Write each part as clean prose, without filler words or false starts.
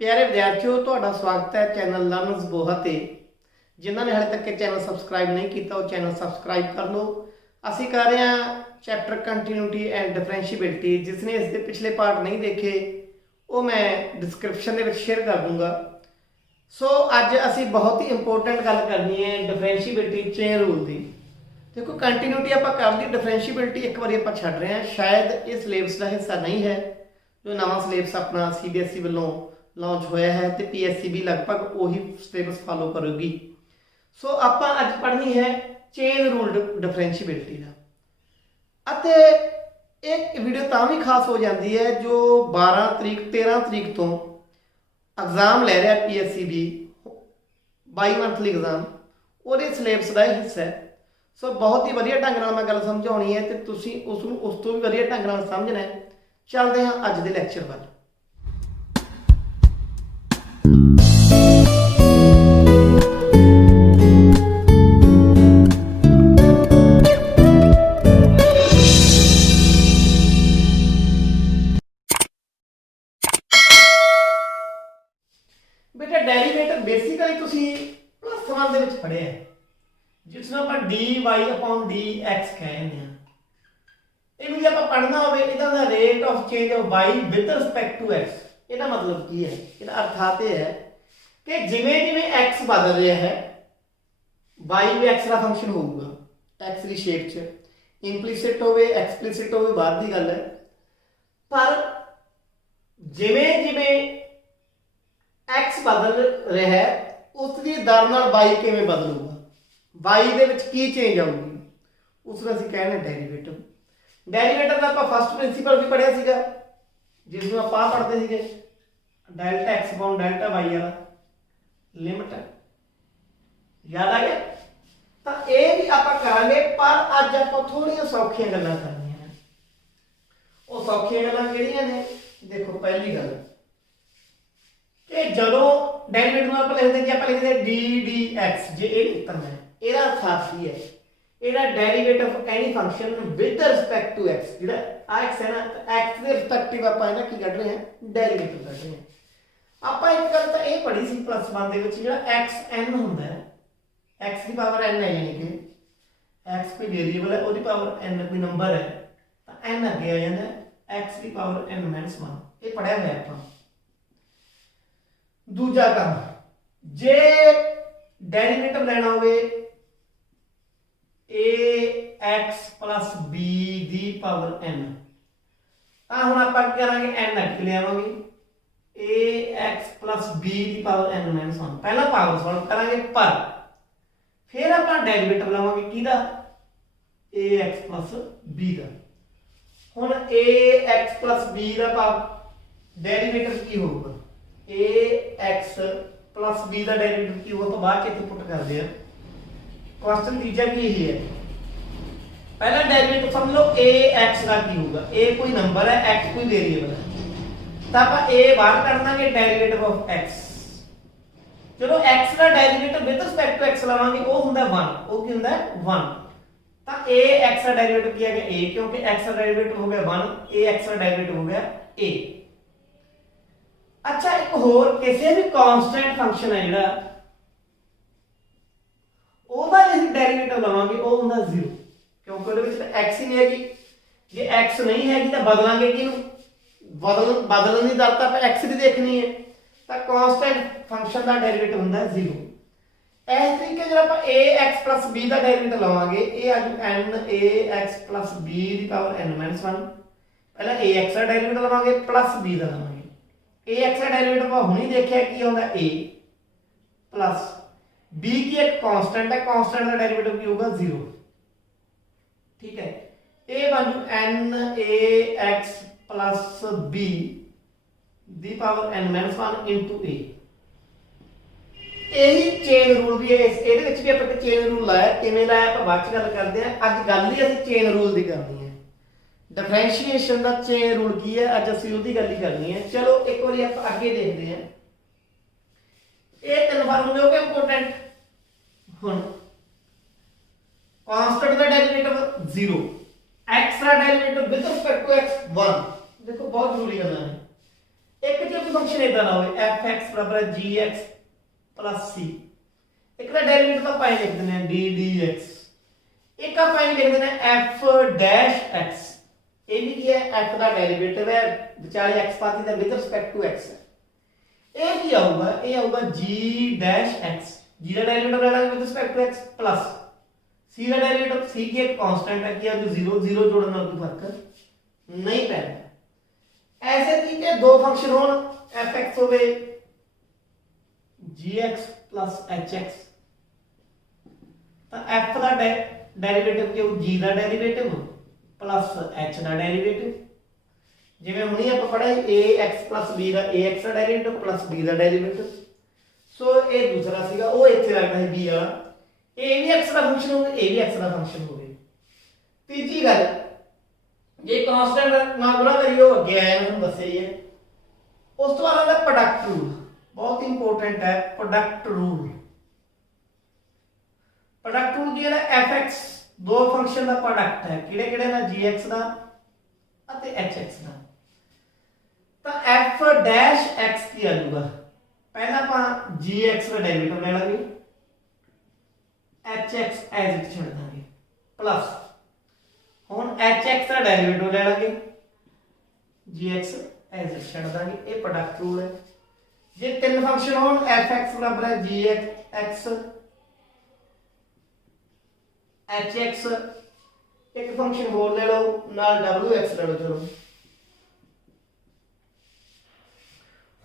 प्यारे विद्यार्थियों, ਤੁਹਾਡਾ ਸਵਾਗਤ ਹੈ ਚੈਨਲ ਲਰਨਰਸ ਬੋਹਾ ਤੇ। ਜਿਨ੍ਹਾਂ ਨੇ ਹਾਲੇ ਤੱਕ ਇਹ ਚੈਨਲ ਸਬਸਕ੍ਰਾਈਬ ਨਹੀਂ ਕੀਤਾ ਉਹ ਚੈਨਲ ਸਬਸਕ੍ਰਾਈਬ ਕਰ ਲਓ। ਅਸੀਂ ਕਰ ਰਹੇ ਹਾਂ ਚੈਪਟਰ ਕੰਟੀਨਿਊਟੀ ਐਂਡ ਡਿਫਰੈਂਸ਼ੀਏਬਿਲਿਟੀ। ਜਿਸ ਨੇ ਇਸ ਦੇ ਪਿਛਲੇ ਪਾਰਟ ਨਹੀਂ ਦੇਖੇ ਉਹ ਮੈਂ ਡਿਸਕ੍ਰਿਪਸ਼ਨ ਦੇ ਵਿੱਚ ਸ਼ੇਅਰ ਕਰ ਦੂੰਗਾ। ਸੋ ਅੱਜ ਅਸੀਂ ਬਹੁਤ ਹੀ ਇੰਪੋਰਟੈਂਟ ਗੱਲ ਕਰਨੀ ਹੈ ਡਿਫਰੈਂਸ਼ੀਏਬਿਲਿਟੀ ਚੇਨ ਰੂਲ ਦੀ। देखो कंटीन्यूटी आप कर ली, डिफरेंशिएबिलिटी एक बार आप छड़ रहे हैं। शायद ये सिलेबस का हिस्सा नहीं है जो नवा सिलेबस अपना CBSE वालों लॉन्च होया है तो PSE भी लगभग वही सिलेबस फॉलो करेगी। सो आप अज पढ़नी है चेन रूल डिफरेंशिएबिलिटी का। एक वीडियो तो भी खास हो जाती है जो 12 तरीक 13 तरीक तो एग्जाम ले रहा PSE भी बाई मंथली एग्जाम वो सिलेबस का हिस्सा है। सो बहुत ही वधिया ढंग नाल मैं गल समझाउणी है ते तुसीं उसनूं उस तो भी वधिया ढंग नाल समझना है। चलते हैं अज दे लैक्चर वल। बेटा डेरीवेटिव बेसिकली तुसीं प्लस 1 दे विच पढ़िया है जिसनों आप dy अपॉन dx कहते हैं। इहनूं जे आपां पढ़ना होवे इहदा दा rate of change of y with respect to x। इहदा मतलब की है, इहदा अर्थात यह है कि जिवें जिवें x बदल रहा है y भी x का फंक्शन होगा। x की शेप च इंप्लीसिट होवे एक्सप्लीसिट होवे बाद की गल है, पर जिवें जिवें x बदल रहा है उसकी दर नाल y किवें बदलूगा, y दे विच की चेंज आऊगी उसनूं असीं कहने डेरीवेटिव। डेरीवेटिव का आपां फर्स्ट प्रिंसीपल भी पढ़िया सीगा जिसनूं आपां पढ़दे सीगे delta x upon delta y वाला लिमिट याद आ गया। तो ये भी आपां करांगे, पर अज आपां थोड़ियां सौखियां गल्लां करनियां ने। वो सौखियां गल्लां किहड़ियां ने? देखो पहली गल कि जदों डेरीवेटिव आपां लिखदे कि आपां लिखदे डी डी एक्स, जे ये लिखना है ਇਹਦਾ ਅਰਥ ਕੀ ਹੈ? ਇਹਦਾ derivative of any function with respect to x, ਜਿਹੜਾ x ਹੈ ਨਾ x ਦੇ ਰਿਸਪੈਕਟਿਵ ਆਪਾਂ ਇਹਦਾ ਕੀ ਕੱਢ ਰਹੇ ਹਾਂ? ਡੈਰੀਵੇਟਿਵ ਕੱਢ ਰਹੇ ਹਾਂ। ਆਪਾਂ ਇੱਕ ਗੱਲ ਤਾਂ ਇਹ ਪੜ੍ਹੀ ਸੀ ਪਲੱਸ 1 ਦੇ ਵਿੱਚ, ਜਿਹੜਾ xn ਹੁੰਦਾ ਹੈ x ਦੀ ਪਾਵਰ n ਹੈ, ਯਾਨੀ ਕਿ x ਕੋਈ ਵੇਰੀਏਬਲ ਹੈ ਉਹਦੀ ਪਾਵਰ n ਕੋਈ ਨੰਬਰ ਹੈ ਤਾਂ n ਅੱਗੇ ਆ ਜਾਂਦਾ x ਦੀ ਪਾਵਰ n - 1। ਇਹ ਪੜਿਆ ਹੋਇਆ ਆਪਾਂ। ਦੂਜਾ ਕੰਮ, ਜੇ डेरीवेटिव लेना होवे ax plus b the power n, तो हम आप करांगे n अगे ले आवांगे ax plus b the power n - 1। पहला पावर सॉल्व करांगे पर फिर आप डेरीवेटिव लवांगे किहदा? ax प्लस b दा। हुण ax plus b the power derivative की होगा? ax प्लस b का डेरीवेटिव की होगा तो बाद इतने पुट करते हैं। क्वेश्चन तीजा भी यही है। पहला डेरीवेटिव समझ लो ax का की होगा, a कोई नंबर है x कोई वेरिएबल है, तो आप a बाहर कर देंगे डेरीवेटिव ऑफ x। चलो x का derivative with respect to x लवांगे वो हुंदा 1, वो की हुंदा 1। तो ax का डेरीवेटिव किया गया a, क्योंकि x का डेरीवेटिव हो गया 1, ax का डेरीवेटिव हो गया a। अच्छा, एक होर किसी भी कांस्टेंट फंक्शन है जिहड़ा ओहदा जे डेरीवेटिव लवांगे वो हुंदा 0, क्योंकि ਉਹਦੇ ਵਿੱਚ x ही नहीं हैगी। जे x नहीं हैगी तो बदलांगे किहनूं? बदलण दी दर तां ਆਪਾਂ x ਦੀ देखनी है, तो कांस्टेंट फंक्शन का डेरीवेटिव हुंदा 0। इस तरीके जब आप ax प्लस b का डेरीवेटिव लवांगे ये आ n ax प्लस b की पावर n - 1। पहला ax का डेरीवेटिव लवांगे प्लस b का लवांगे। ax का डेरीवेटिव हुणी देखिया की होगा a प्लस b की एक कांस्टेंट है, कांस्टेंट का डेरीवेटिव की होगा 0। ठीक है, a बन जू n ax plus b the power n - 1 into a। यही चेन रूल भी है, इसके भी आप चेन रूल लाया, किवें लाया आप बाद च गल करते हैं। अज गल ही असीं चेन रूल की करनी है। डिफरेंशिएशन का चेन रूल की है, अज असीं उहदी गल ही करनी है। चलो एक बार आप आगे देखते हैं। ये 3 फार्मूले हो गए इंपोर्टेंट। हुण कांस्टेंट का डेरिवेटिव 0, x का derivative with respect to x 1। देखो बहुत जरूरी गल्लां है। एक जो कोई फंक्शन इदा ना हो एफ एक्स बराबर है जी एक्स प्लस सी, एक का डेरिवेटिव तो पाई लिख देने डी डी एक्स, एक का पाई लिख देने एफ डैश एक्स, ये भी क्या है एफ का डेरिवेटिव है विचाले एक्स पाती दा विद रिस्पेक्ट टू एक्स है, ये क्या होगा ये होगा जी डैश एक्स, जी का डेरिवेटिव लेना with respect to x plus c का डेरिवेटिव, सी की एक कांस्टेंट है कि जो 0 0 जोड़ने नाल कोई फर्क नहीं पैदा। ऐसे थी कि दो फंक्शन हो एफ एक्स हो गए जी एक्स प्लस एच एक्स, तो एफ का डेरिवेटिव क्यों जी का डेरिवेटिव प्लस एच का डेरिवेटिव, जिवें हुणी आपां पढ़ा ए एक्स प्लस बी का ए एक्स का डेरिवेटिव प्लस बी का डेरिवेटिव, सो ये दूसरा सीगा वो इत्थे लगदा है बी वाला, ए भी एक्स का फंक्शन हो गया ए भी एक्स का फंक्शन हो गया। तीजी गल जे कांस्टेंट ना गुणा करियो अगे आया मैं दस्सिया ही है। उस तो बाद आता प्रोडक्ट रूल, बहुत इंपॉर्टेंट है प्रोडक्ट रूल। प्रोडक्ट रूल की है एफ एक्स दो फंक्शन का प्रोडक्ट है किहड़े किहड़े ना जी एक्स का अते एच एक्स का, तो एफ डैश एक्स की आ जाऊगा पहला आप जी एक्स का डेरिवेटिव ले लेंगे एच एक्स एज इट छोड़ देंगे प्लस हुन एच एक्स का डेरिवेटिव ले लेंगे जी एक्स एज इट छोड़ देंगे, ये प्रोडक्ट रूल है। जे तीन फंक्शन हो एफ एक्स बराबर है जी एक्स एच एक्स, एक फंक्शन होर ले लो नाल डब्ल्यू एक्स ले लो, चलो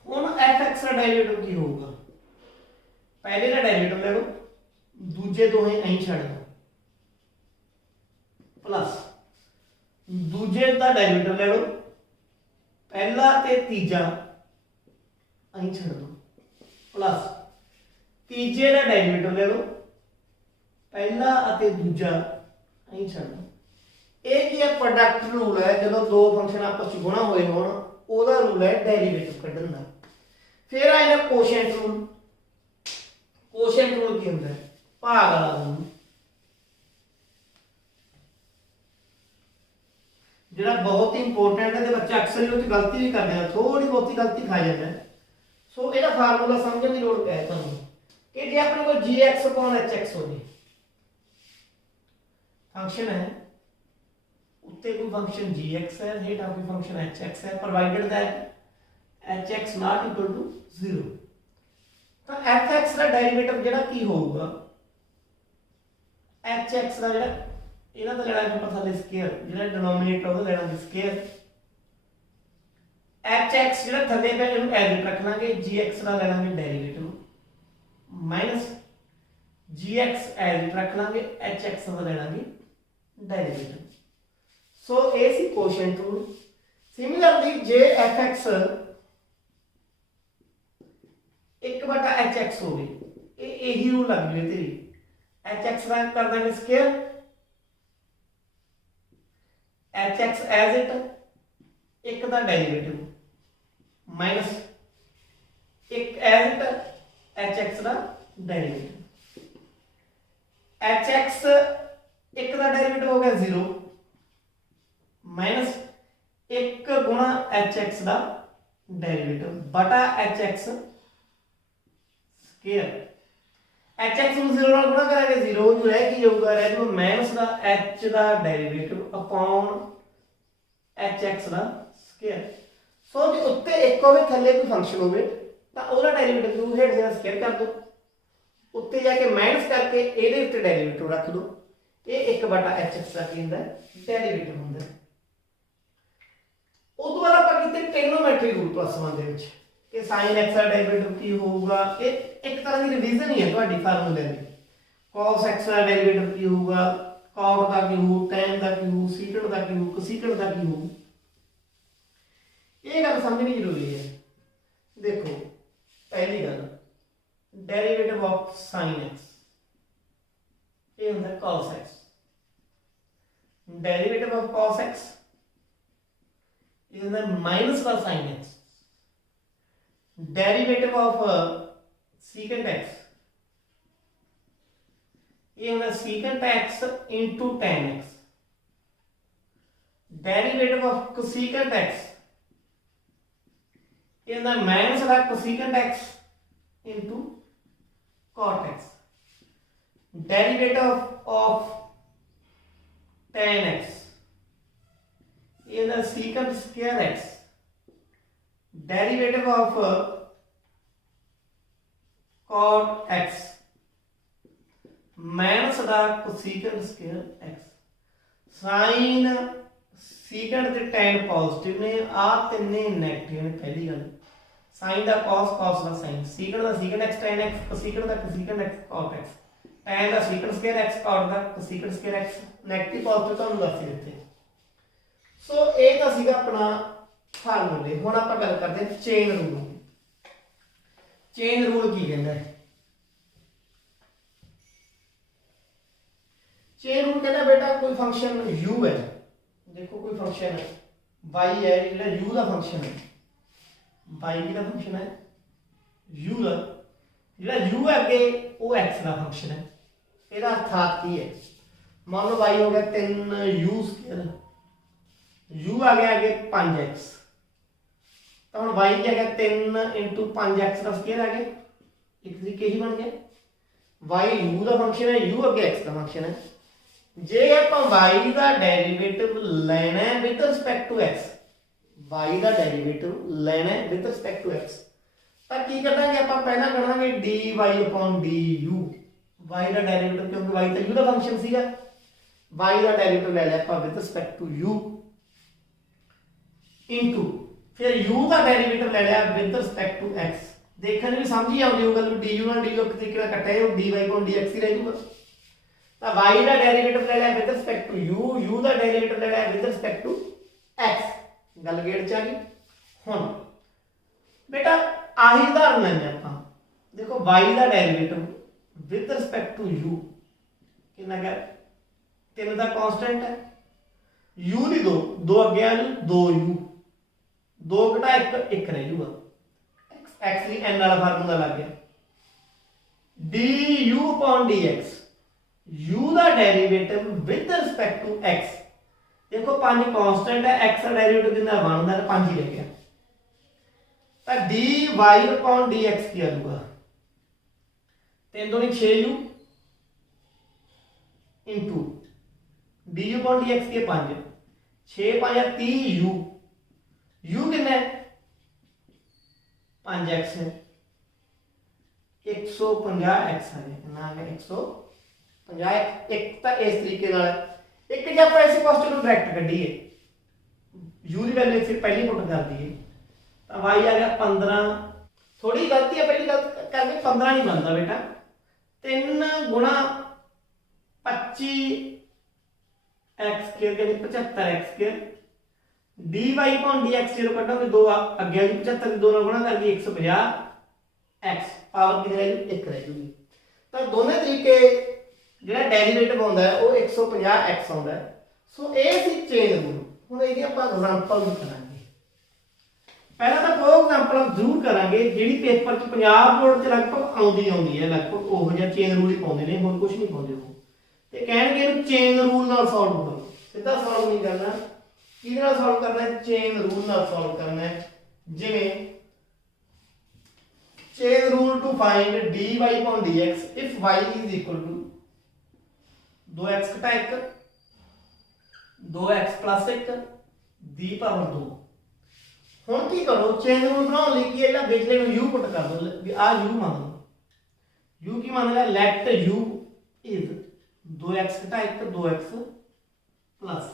हुन एफ एक्स का डेरिवेटिव की होगा पहले का डेरिवेटिव ले लो दूजे दोहे अहीं छड़ दो प्लस दूजे का डेरिवेटिव ले लो पहला ते तीजा अहीं छड़ दो प्लस तीजे का डेरिवेटिव ले लो पहला अते दूजा अहीं छड़ दो। ਇਹ ਕੀ ਹੈ ਪ੍ਰੋਡਕਟ ਰੂਲ ਹੈ, ਜਦੋਂ ਦੋ ਫੰਕਸ਼ਨ ਆਪਸ ਵਿੱਚ ਗੁਣਾ ਹੋਏ ਹੋਣ ਉਹਦਾ ਰੂਲ ਹੈ ਡੈਰੀਵੇਟਿਵ ਕੱਢਣ ਦਾ। ਫਿਰ ਆਇਆ ਕੋਸ਼ੀਐਂਟ ਰੂਲ। ਕੋਸ਼ੀਐਂਟ ਰੂਲ ਕੀ ਹੁੰਦਾ ਹੈ? ਭਾਗ ਵਾਲਾ ਰੂਲ, ਜਿਹੜਾ ਬਹੁਤ ਹੀ ਇੰਪੋਰਟੈਂਟ ਹੈ ਤੇ ਬੱਚੇ ਅਕਸਰ ਹੀ ਉਹ 'ਚ ਗਲਤੀ ਵੀ ਕਰਦੇ ਆ, ਥੋੜੀ ਬਹੁਤੀ ਗਲਤੀ ਖਾ ਜਾਂਦੇ ਆ। ਸੋ ਇਹਦਾ ਫਾਰਮੂਲਾ ਸਮਝਣ ਦੀ ਲੋੜ ਹੈ ਤੁਹਾਨੂੰ ਕਿ ਜੇ ਆਪਣੇ ਕੋਲ gx/hx ਹੋ ਜੇ फंक्शन है उत्ते कोई फंक्शन gx है हेठा कोई फंक्शन hx है provided that hx not equal to 0, तो fx का डेरिवेटिव जेड़ा की होगा hx का जेड़ा इना तो लेना है थल्ले स्क्वायर जेड़ा डिनोमिनेटर ओदा लेना है स्क्वायर, hx जेड़ा थल्ले पे इनु एज रख लांगे gx का लेना है डेरिवेटिव माइनस gx एज रख लांगे hx का लेना है derivative. So a c quotient rule. Similarly j f x 1/hx हो गई यही रूल लग गई तेरी hx का कर देंगे स्क्वायर hx एज इट एक का डेरिवेटिव माइनस एक एज इट hx का डेरिवेटिव, hx एक का डेरिवेटिव हो गया 0 माइनस एक गुणा hx का डेरिवेटिव बटा hx स्क्वायर, hx को 0 नाल गुणा करेंगे 0 जो रह की जाऊगा रह जाऊगा माइनस का h का डेरिवेटिव अपॉन hx का स्क्वायर। सो जे उत्ते एक होवे थल्ले कोई फंक्शन होवे तां ओदा डेरिवेटिव ਨੂੰ हेठ ਜਿਹੜਾ स्क्वायर कर दो, उत्ते जाके माइनस करके ਇਹਦੇ ਉੱਤੇ डेरिवेटिव रख दो, ये 1/hx का की ਹੁੰਦਾ डेरिवेटिव ਹੁੰਦਾ। ਉਸ ਤੋਂ ਬਾਅਦ ਆਪਾਂ ਕੀਤੇ ਟ੍ਰਿਗਨੋਮੈਟਰੀ ਰੂਲ +1 ਦੇ ਵਿੱਚ ਕਿ sin x ਦਾ ਡੈਰੀਵੇਟਿਵ ਕੀ ਹੋਊਗਾ, ਇਹ ਇੱਕ ਤਰ੍ਹਾਂ ਦੀ ਰਿਵੀਜ਼ਨ ਹੀ ਹੈ ਤੁਹਾਡੀ ਫਾਰਮੂਲੇ ਦੀ। cos x ਦਾ ਡੈਰੀਵੇਟਿਵ ਕੀ ਹੋਊਗਾ, cot ਦਾ ਕੀ ਹੋਊ, tan ਦਾ ਕੀ ਹੋਊ, secant ਦਾ ਕੀ ਹੋਊ, cosecant ਦਾ ਕੀ ਹੋਊ, ਇਹ ਗੱਲ ਸਮਝਣੀ ਜ਼ਰੂਰੀ ਹੈ। ਦੇਖੋ पहली गल डेरिवेटिव ऑफ sin x ये होता है cos x, derivative of cos x ये होता है माइनस का sin x, derivative of secant x ये होता है secant x into tan x, derivative of cosecant x ਇਹਦਾ minus the ਕੋਸੀਕੈਂਟ x into cot x, derivative of tan x ਇਹਦਾ secant square x, derivative of cot x minus the cosecant square x, sin secant ਤੇ tan positive ਨੇ, ਆ ਤਿੰਨੇ negative ਨੇ। ਪਹਿਲੀ ਗੱਲ sin ਦਾ cos, cos ਦਾ sin, secant ਦਾ secant x tan x, cosecant ਦਾ cosecant x cot x, tan ਦਾ secant square x, cot ਦਾ cosecant square x, negative positive ਤੁਹਾਨੂੰ ਦੱਸ ਦਿੱਤੇ। ਸੋ ਇਹ ਤਾਂ ਸੀਗਾ ਆਪਣਾ ਫਾਰਮੂਲੇ। ਹੁਣ ਆਪਾਂ ਗੱਲ ਕਰਦੇ ਹਾਂ ਚੇਨ ਰੂਲ। ਚੇਨ ਰੂਲ ਕੀ ਕਹਿੰਦਾ ਹੈ? चेन रूल कहना बेटा कोई फंक्शन u है, देखो कोई फंक्शन है y है, जेड़ा u का फंक्शन है, y का फंक्शन है u का, जेड़ा u है अगे वो x का फंक्शन है। ਇਹਦਾ ਅਰਥਾਤ ਕੀ ਹੈ? मान लो y हो गया 3u स्क्वायर, u आ गया आगे 5x, तो हम y क्या गया 3 * 5x का स्क्वायर आ गया, एक तरीके ही बन गया। y u का फंक्शन है, u अगे x का फंक्शन है। जे ਆਪਾਂ y ਦਾ ਡੈਰੀਵੇਟਿਵ ਲੈਣਾ ਹੈ with respect to x, y ਦਾ ਡੈਰੀਵੇਟਿਵ ਲੈਣਾ ਹੈ ਵਿਦ ਰਿਸਪੈਕਟ ਟੂ x, ਤਾਂ ਕੀ ਕਰਾਂਗੇ ਆਪਾਂ? ਪਹਿਲਾਂ ਕਰਾਂਗੇ dy du, y ਦਾ ਡੈਰੀਵੇਟਿਵ, ਕਿਉਂਕਿ y ਤਾਂ u ਦਾ ਫੰਕਸ਼ਨ ਸੀਗਾ, y ਦਾ ਡੈਰੀਵੇਟਿਵ ਲੈ ਲਿਆ ਆਪਾਂ with respect to u into, ਫਿਰ u ਦਾ ਡੈਰੀਵੇਟਿਵ ਲੈ ਲਿਆ ਵਿਦ ਰਿਸਪੈਕਟ ਟੂ x। ਦੇਖਣ ਨੂੰ ਵੀ ਸਮਝ ਹੀ ਆਉਂਦੀ ਹੋਊਗਾ ਕਿ du ਨਾਲ du ਇੱਕ ਤਰੀਕੇ ਨਾਲ ਕੱਟਿਆ ਜਾਊ, dy dx ਹੀ ਰਹਿ ਜਾਊਗਾ। ਤਾਂ y ਦਾ ਡੈਰੀਵੇਟਿਵ ਲੈ ਲਿਆ with respect to u, u ਦਾ ਡੈਰੀਵੇਟਿਵ ਲੈ ਲਿਆ ਵਿਦ ਰਿਸਪੈਕਟ ਟੂ x, ਗੱਲ ਗੇੜ ਚ ਆ ਗਈ। ਹੁਣ ਬੇਟਾ ਆਹੀ ਉਦਾਹਰਨ ਲੈਂਦੇ ਆਪਾਂ, ਦੇਖੋ y ਦਾ derivative with respect to u ਕਿੰਨਾ ਹੈ? 3 ਦਾ ਕਾਂਸਟੈਂਟ ਹੈ, u ਦੀ 2 ਅੱਗੇ ਆ ਜੂ 2u, 2 ਘਟਾ 1 ਰਹਿ ਜੂਗਾ, x ਲਈ n ਵਾਲਾ ਫਾਰਮੂਲਾ ਲੱਗ ਗਿਆ। du dx, u ਦਾ derivative with respect to x, ਦੇਖੋ 5 ਕਾਂਸਟੈਂਟ ਹੈ, x ਦਾ ਡੈਰੀਵੇਟਿਵ ਕਿੰਨਾ ਬਣਦਾ ਹੈ? 5 ਹੀ ਰਹਿ ਗਿਆ। ਤਾਂ dy dx ਕੀ ਆਊਗਾ? 3 2 6u इनटू du dx के 5, 6 5 30u, u कितना है? 5x है, 150x है, कितना आ गया? 150। एक तो इस तरीके नाल एक जे आप इस क्वेश्चन को डायरेक्ट कढीए, u की वैल्यू इसे पहली पुट कर दीए, तो y आ गया 15। थोड़ी गलती है, पहली गलती करके 15 नहीं बनता बेटा, 3 गुणा 25 x स्क्वायर यानी 75x square, dy dx zero कटोगे 2 अगे 75 की 2 ਨਾਲ गुणा करके 150 x पावर कितनी रहेगी? 1 रहेगी। तो दोनों तरीके ਜਿਹੜਾ ਡੈਰੀਵੇਟਿਵ ਆਉਂਦਾ ਹੈ ਉਹ 150x ਆਉਂਦਾ ਹੈ। ਸੋ ਇਹ ਸੀ ਚੇਨ ਰੂਲ। ਹੁਣ ਇਹਦੀ ਆਪਾਂ ਐਗਜ਼ਾਮਪਲ ਵੀ ਕਰਾਂਗੇ। ਪਹਿਲਾਂ ਤਾਂ ਕੋਈ ਐਗਜ਼ਾਮਪਲ ਜ਼ਰੂਰ ਕਰਾਂਗੇ ਜਿਹੜੀ ਪੇਪਰ 'ਚ ਪੰਜਾਬ ਬੋਰਡ 'ਚ ਲਗਭਗ ਆਉਂਦੀ ਹੈ, ਲਗਭਗ ਉਹ ਜਿਹਾ ਚੇਨ ਰੂਲ ਹੀ ਪਾਉਂਦੇ ਨੇ, ਹੋਰ ਕੁਝ ਨਹੀਂ ਪਾਉਂਦੇ ਉਹ। ਤੇ ਕਹਿਣਗੇ ਇਹਨੂੰ ਚੇਨ ਰੂਲ ਨਾਲ ਸੋਲਵ ਕਰੋ, ਸਿੱਧਾ ਸੋਲਵ ਨਹੀਂ ਕਰਨਾ। ਕਿਹਦੇ ਨਾਲ ਸੋਲਵ ਕਰਨਾ ਹੈ? ਚੇਨ ਰੂਲ ਨਾਲ ਸੋਲਵ ਕਰਨਾ ਹੈ। ਜਿਵੇਂ chain rule to find dy dx if y is equal to 2x घटा 1, 2x प्लस 1 दी पावर 2। ਹੁਣ ਕੀ ਕਰੋ? ਚੇਨ ਰੂਲ ਬਣਾਉਣ ਲਈ ਕੀ ਇਹਦਾ ਵਿਚਲੇ ਨੂੰ u ਪੁੱਟ ਕਰ ਦੋ, ਵੀ ਆ u ਮੰਨ ਲਓ। u ਕੀ ਮੰਨ ਲਿਆ? ਲੈਟ u is 2x घटा 1 2x प्लस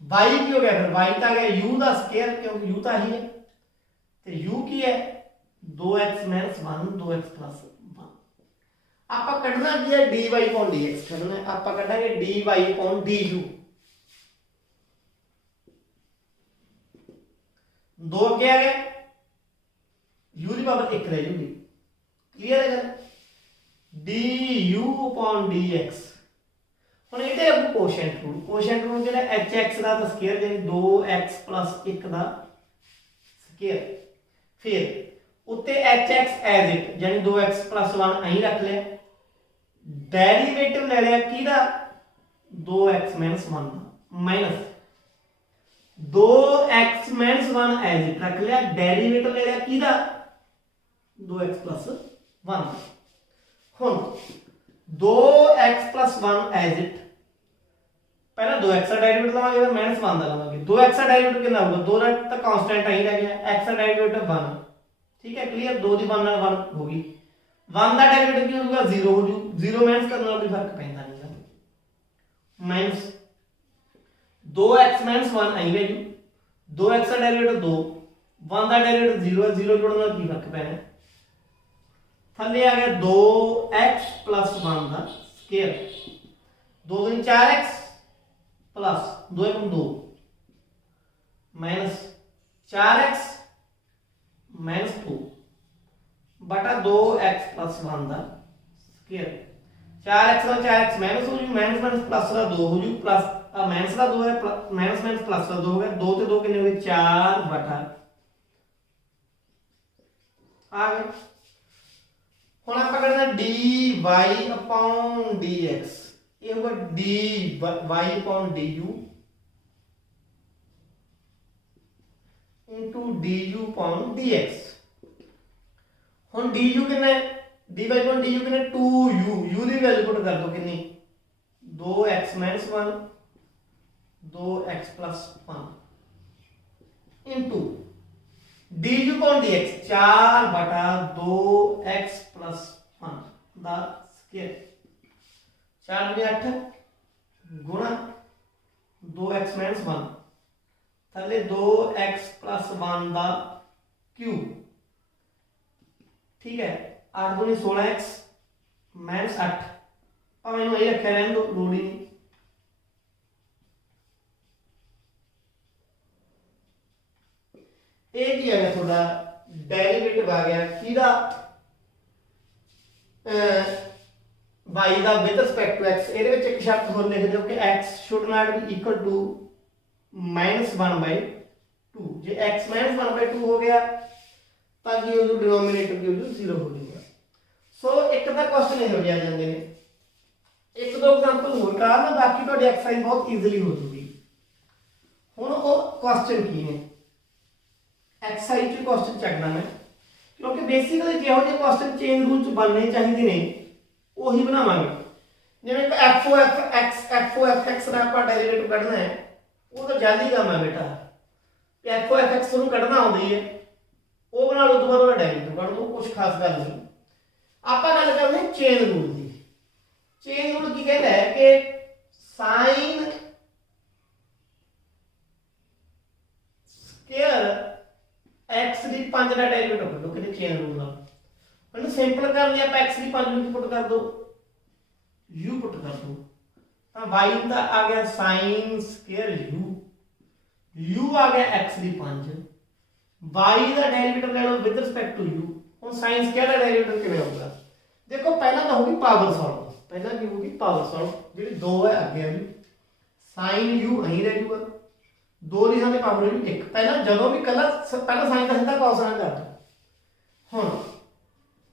y ਕੀ ਹੋ ਗਿਆ? ਫਿਰ y ਤਾਂ ਆ ਗਿਆ u ਦਾ ਸਕੁਅਰ, ਕਿਉਂਕਿ u ਤਾਂ ਹੀ ਹੈ, ਤੇ u ਕੀ ਹੈ? 2x - 1 2x plus 1। ਆਪਾਂ ਕੱਢਣਾ ਕੀ ਹੈ? dy dx ਕੱਢਣਾ। ਆਪਾਂ ਕੱਢਾਂਗੇ dy du, 2 ਅੱਗੇ ਆ ਗਿਆ, u ਦੀ ਪਾਵਰ 1 ਰਹਿ ਜੂਗੀ। ਕਲੀਅਰ ਹੈ ਗੱਲ? du dx। ਹੁਣ ਇਹਦੇ ਅੱਗੇ ਕੋਸ਼ੈਂਟ ਰੂਲ, ਕੋਸ਼ੈਂਟ ਰੂਲ ਜਿਹੜਾ hx ਦਾ ਤਾਂ ਸਕੁਅਰ ਯਾਨੀ 2x + 1 ਦਾ ਸਕੁਅਰ, ਫਿਰ ਉੱਤੇ hx ਐਜ਼ ਇਟ ਯਾਨੀ 2x + 1 ਐਂ ਰੱਖ ਲਿਆ। ਡੈਰੀਵੇਟਿਵ ਲੈ ਲਿਆ ਕਿਹਦਾ? 2x - 1 ਦਾ, minus 2x minus 1 as it रख लिया, डेरिवेटिव ले लिया किदा 2x प्लस 1। हुन 2x प्लस 1 एज इट, पहला 2x का डेरिवेटिव लवांगे फिर माइनस 1 का लवांगे। 2x का डेरिवेटिव कितना होगा, 2 का तो कांस्टेंट ही रह गया, x का डेरिवेटिव 1, ठीक है क्लियर। 2 दी 1 नाल 1 होगी, 1 का डेरिवेटिव की होगा 0 हो जू, 0 माइनस करने नाल कोई फर्क पैंदा नहीं है। Minus 2x minus 1 I value, 2x का डेरिवेटिव 2, 1 का डेरिवेटिव 0 है, 0 जोड़ने नाल की फर्क पैना, थल्ले आ गया 2x प्लस 1 का स्क्वायर, 2 दूनी 4x प्लस 2 एकम 2 माइनस 4x माइनस 2 बटा 2x प्लस 1 का स्क्वायर, 4x का 4x माइनस हो जू, माइनस माइनस प्लस का 2 हो जू, प्लस माइनस का 2 है, माइनस माइनस प्लस का 2 हो गया, 2 ते 2 कितने हो गए 4 बटा आ गए। हुण आपां करना dy अपॉन dx, ये होगा dy upon du into du upon dx। हुण du कितना है, dy अपॉन du कितना 2u, u दी वैल्यू पुट कर दो कितनी 2x minus 1, 2x plus 1 into du upon dx 4 बटा 2x प्लस 1 दा स्क्वायर, 4 दूनी 8 गुणा 2x माइनस 1 थले 2x प्लस 1 दा क्यूब, ठीक है। 8 दूनी 16x माइनस 8, अब इन्हों यही रखा रहने दो, लोड़ ही नहीं। एक ही आ गया थोड़ा डेरिवेटिव आ गया किदा y ਦਾ विद रिस्पेक्ट टू x, ਇਹਦੇ ਵਿੱਚ ਇੱਕ ਸ਼ਰਤ ਹੋਰ ਲਿਖ ਦਿਓ ਕਿ x should not be equal to -1/2। ਜੇ x -1/2 ਹੋ ਗਿਆ ਤਾਂ ਕੀ ਹੋ ਜੂ, ਡਿਨੋਮੀਨੇਟਰ ਕੀ ਹੋ ਜੂ 0 ਹੋ ਜਾਊਗਾ। ਸੋ ਇੱਕ ਤਾਂ ਕੁਐਸਚਨ ਇਹੋ ਜਿਹੇ ਆ ਜਾਂਦੇ ਨੇ, ਇੱਕ ਦੋ ਐਗਜ਼ਾਮਪਲ ਹੋਰ ਕਰਨਾ, ਬਾਕੀ ਤੁਹਾਡੀ ਐਕਸਰਸਾਈਜ਼ ਬਹੁਤ ਈਜ਼ੀਲੀ ਹੋ ਜੂਗੀ। ਹੁਣ ਉਹ ਕੁਐਸਚਨ ਕੀ ਨੇ, एक्सरसाइज क्वेश्चन चकना मैं, क्योंकि बेसिकली जो जो क्वेश्चन चेन रूल च बनने चाहिए ने वही बनावांगे। जिवें fo(x) का आप डेरिवेटिव कढना है, वो तो जल्दी काम है बेटा, fo(x) ਨੂੰ ਕੱਢਣਾ ਆਉਂਦੀ ਹੈ, ਉਹ ਬਣਾ ਲਓ, ਦੁਬਾਰਾ ਉਹਦਾ डेरिवेटिव ਕੱਢ ਲਓ, ਕੁਝ ਖਾਸ ਗੱਲ ਨਹੀਂ। ਆਪਾਂ ਗੱਲ ਕਰਦੇ ਹਾਂ ਚੇਨ ਰੂਲ ਦੀ। ਚੇਨ ਰੂਲ ਕੀ ਕਹਿੰਦਾ ਹੈ ਕਿ sin स्क्वायर x ਦੀ 5 ਦਾ ਡੈਰੀਵੇਟਿਵ ਕੱਢੋ ਕਿਤੇ ਚੇਨ ਰੂਲ ਨਾਲ। ਇਹਨੂੰ ਸਿੰਪਲ ਕਰ ਲਿਆ, ਆਪਾਂ x ਦੀ 5 ਨੂੰ ਪੁੱਟ ਕਰ ਦੋ, u ਪੁੱਟ ਕਰ ਦੋ, ਤਾਂ y ਦਾ ਆ ਗਿਆ sin स्क्वायर u ਆ ਗਿਆ x ਦੀ 5, y ਦਾ ਡੈਰੀਵੇਟਿਵ ਲੈ ਲਓ ਵਿਦ ਰਿਸਪੈਕਟ ਟੂ u। ਹੁਣ sin स्क्वायर ਦਾ ਡੈਰੀਵੇਟਿਵ ਕਿਵੇਂ ਆਊਗਾ, ਦੇਖੋ ਪਹਿਲਾਂ ਤਾਂ ਹੋਊਗੀ ਪਾਵਰ ਸੋਲਵ, ਪਹਿਲਾਂ ਕੀ ਹੋਊਗੀ ਪਾਵਰ ਸੋਲਵ, ਜਿਹੜੀ 2 ਹੈ ਅੱਗੇ ਆ ਜੀ sin u ਅਹੀਂ ਰਹਿ ਜੂਗਾ, 2 ਦੀ ਸਾਹਮਣੇ ਪਾਵਰ ਹੋਈ 1, ਪਹਿਲਾਂ ਜਦੋਂ ਵੀ ਪਹਿਲਾਂ sin ਦਾ ਸਿੱਧਾ cos ਨਾਲ ਕਰ ਦੋ।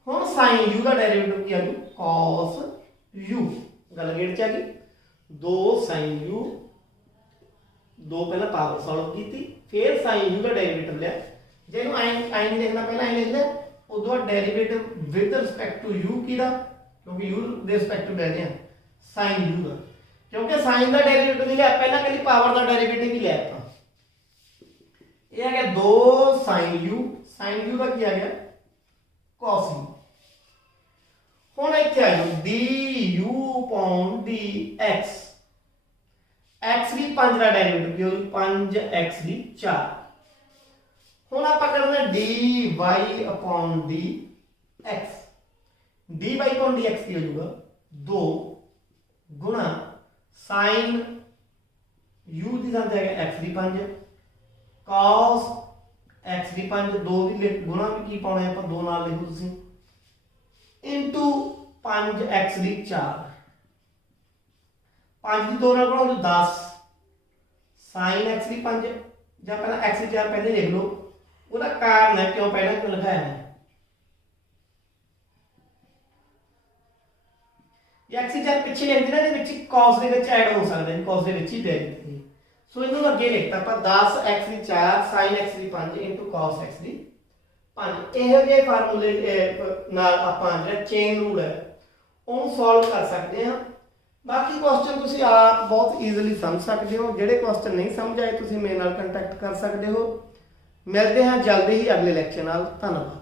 ਹੁਣ sin u ਦਾ ਡੈਰੀਵੇਟਿਵ ਕੀ ਆ ਜੂ cos u, ਗੱਲ ਗੇੜ ਚ ਆ ਗਈ, 2 sin u, 2 ਪਹਿਲਾਂ ਪਾਵਰ ਸੋਲਵ ਕੀਤੀ, ਫਿਰ sin u ਦਾ ਡੈਰੀਵੇਟਿਵ ਲਿਆ, ਜੇ ਇਹਨੂੰ ਐਂ ਨਹੀਂ ਲਿਖਣਾ ਪਹਿਲਾਂ ਐਂ ਲਿਖਦਾ, ਉਦੋਂ derivative with respect to u ਕਿਹਦਾ, ਕਿਉਂਕਿ u ਦੇ ਰਿਸਪੈਕਟ ਟੂ ਲੈਦੇ ਆ sin u ਦਾ, क्योंकि sin ਦਾ ਡੈਰੀਵੇਟਿਵ ਨਹੀਂ ਲਿਆ, ਪਹਿਲਾਂ ਕਹਿੰਦੀ ਪਾਵਰ ਦਾ ਡੈਰੀਵੇਟਿਵ ਹੀ ਲਿਆ ਆਪਾਂ। ਇਹ ਆ ਗਿਆ 2 sin u ਦਾ ਕੀ ਆ ਗਿਆ cos u। ਹੁਣ ਇੱਥੇ ਆ ਜਾਓ du upon dx, x ਦੀ 5 ਦਾ ਡੈਰੀਵੇਟਿਵ ਕੀ ਹੋ ਜੂ 5x ਦੀ 4। ਹੁਣ ਆਪਾਂ ਕਰਨਾ dy upon dx, dy upon dx ਕੀ ਹੋ ਜਾਊਗਾ 2 गुणा sin u ਦੀ ਥਾਂ ਤੇ ਆ ਗਿਆ x ਦੀ 5 cos x ਦੀ 5, 2 ਵੀ ਗੁਣਾ ਵੀ ਕੀ ਪਾਉਣਾ ਆਪਾਂ 2 ਨਾਲ ਲਿਖੋ ਤੁਸੀਂ, ਇਨਟੂ 5x ਦੀ 4, 5 ਦੀ 2 ਨਾਲ ਗੁਣਾ 10 sin x ਦੀ 5, ਜਾਂ ਪਹਿਲਾਂ x ਦੀ 4 ਪਹਿਲੇ ਲਿਖ ਲਓ, ਉਹਦਾ ਕਾਰਨ ਹੈ ਕਿਉਂ ਪਹਿਲਾਂ ਕਿਉਂ ਲਿਖਾਇਆ ਹੈ, x ਦੀ 4 ਪਿੱਛੇ ਲਿਖ ਦੇਣਾ, ਇਹਦੇ ਵਿੱਚ cos ਦੇ ਵਿੱਚ ਐਡ ਹੋ ਸਕਦਾ ਹੈ, cos ਦੇ ਵਿੱਚ ਹੀ ਦੇ ਦਿੱਤੀ। ਸੋ ਇਹਨੂੰ ਅੱਗੇ ਲਿਖਤਾ ਆਪਾਂ 10x ਦੀ 4 sin x ਦੀ 5 cos x ਦੀ 5। ਇਹੋ ਜਿਹੇ ਫਾਰਮੂਲੇ ਨਾਲ ਆਪਾਂ ਜਿਹੜਾ ਚੇਨ ਰੂਲ ਹੈ ਉਹਨੂੰ ਸੋਲਵ ਕਰ ਸਕਦੇ ਹਾਂ। ਬਾਕੀ ਕੁਐਸਚਨ ਤੁਸੀਂ ਆਪ ਬਹੁਤ ਈਜ਼ੀਲੀ ਸਮਝ ਸਕਦੇ ਹੋ। ਜਿਹੜੇ ਕੁਐਸਚਨ ਨਹੀਂ ਸਮਝ ਆਏ ਤੁਸੀਂ ਮੇਰੇ ਨਾਲ ਕੰਟੈਕਟ ਕਰ ਸਕਦੇ ਹੋ। ਮਿਲਦੇ ਹਾਂ ਜਲਦੀ ਹੀ ਅਗਲੇ ਲੈਕਚਰ ਨਾਲ। ਧੰਨਵਾਦ।